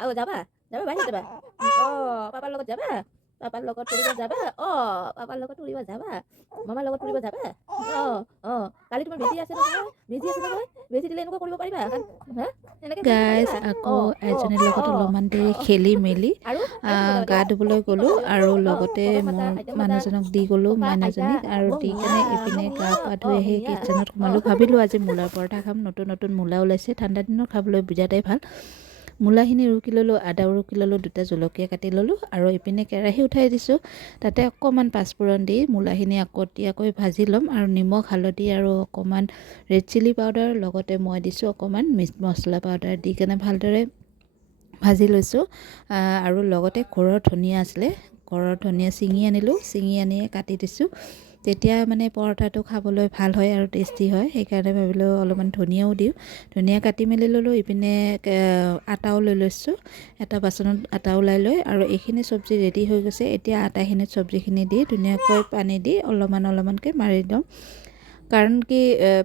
আৰু যাবা যাবা বাহিৰত যাবা পাপাৰ লগত যাবা পাপাৰ লগত ফুৰিব যাবা পাপাৰ লগত ফুৰিব যাবা মামাৰ লগত ফুৰিব যাবা কালি তোমাৰ বেজি আছে নহয় বেজি দিলে এনেকুৱা কৰিব পাৰিবা হা এনেকৈ কৰিব গাইজ পাৰিবা আকৌ এজনীৰ লগত অলপমান দেৰি খেলি মেলি আৰু গা ধুবলৈ গ'লোঁ আৰু লগতে ককা মাতা মোৰ আইতা মাতা মানুহজনক দি গ'লোঁ ককা আইতা মাইনাজনীক আৰু দি মমীয়া কেনে ইপিনে গা পা ধুই আহি মমীয়া কিটচেনত সোমালোঁ ভাবিলোঁ আজি মূলাৰ পৰঠা খাম নতুন নতুন মূলা ওলাইছে ঠাণ্ডা দিনত খাবলৈ বিৰাটেই ভাল মূলাখিনি ৰুকি ল'লোঁ আদাও ৰুকি ল'লোঁ দুটা জলকীয়া কাটি ল'লোঁ আৰু ইপিনে কেৰাহী উঠাই দিছোঁ তাতে অকণমান পাঁচফোৰণ দি মূলাখিনি আগতীয়াকৈ ভাজি ল'ম আৰু নিমখ হালধি আৰু অকণমান ৰেড চিলি পাউডাৰ লগতে মই দিছোঁ অকণমান মিট মছলা পাউডাৰ দি কেনে ভালদৰে ভাজি লৈছোঁ আৰু লগতে ঘৰৰ ধনিয়া আছিলে ঘৰৰ ধনিয়া ছিঙি আনিলোঁ ছিঙি আনি কাটি দিছোঁ তেতিয়া মানে পৰঠাটো খাবলৈ ভাল হয় আৰু টেষ্টি হয় সেইকাৰণে ভাবিলোঁ অলপমান ধনিয়াও দিওঁ ধনিয়া কাটি মেলি ল'লোঁ ইপিনে আটাও লৈ লৈছোঁ এটা বাচনত আটা ওলাই লৈ আৰু এইখিনি চব্জি ৰেডি হৈ গৈছে এতিয়া আটাখিনিত চব্জিখিনি দি ধুনীয়াকৈ পানী দি অলপমানকৈ মাৰি দিওঁ কাৰণ কি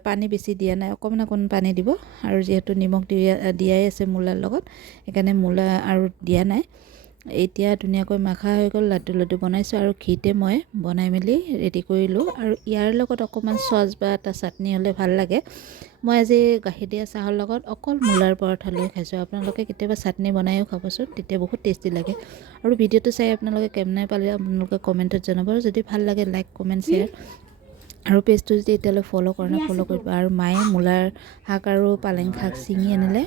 পানী বেছি দিয়া নাই অকণমান পানী দিব আৰু যিহেতু নিমখ দিয়াই আছে মূলাৰ লগত সেইকাৰণে মূলা আৰু দিয়া নাই এতিয়া ধুনীয়াকৈ মাখা হৈ গ'ল লাডু বনাইছোঁ আৰু ঘিতে মই বনাই মেলি ৰেডি কৰিলোঁ আৰু ইয়াৰ লগত অকণমান চচ বা এটা চাটনি হ'লে ভাল লাগে মই আজি গাখীৰ দিয়া চাহৰ লগত অকল মূলাৰ পৰঠা লৈ খাইছোঁ আপোনালোকে কেতিয়াবা চাটনি বনায়ো খাবচোন তেতিয়া বহুত টেষ্টি লাগে আৰু ভিডিঅ'টো চাই আপোনালোকে কেনে পালে আপোনালোকে কমেণ্টত জনাব যদি ভাল লাগে লাইক কমেণ্ট শ্বেয়াৰ আৰু পেজটো যদি এতিয়ালৈ ফ'ল' কৰা নাই ফ'ল' কৰিব আৰু মায়ে মূলাৰ শাক আৰু পালেং শাক ছিঙি আনিলে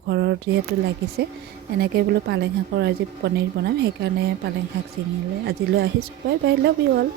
ঘৰৰ যিহেতু লাগিছে এনেকৈ বোলো পালেং শাকৰ আজি পনীৰ বনাম সেইকাৰণে পালেং শাক ছিঙি লৈ আজিলৈ আহিছোঁ bye bye love you all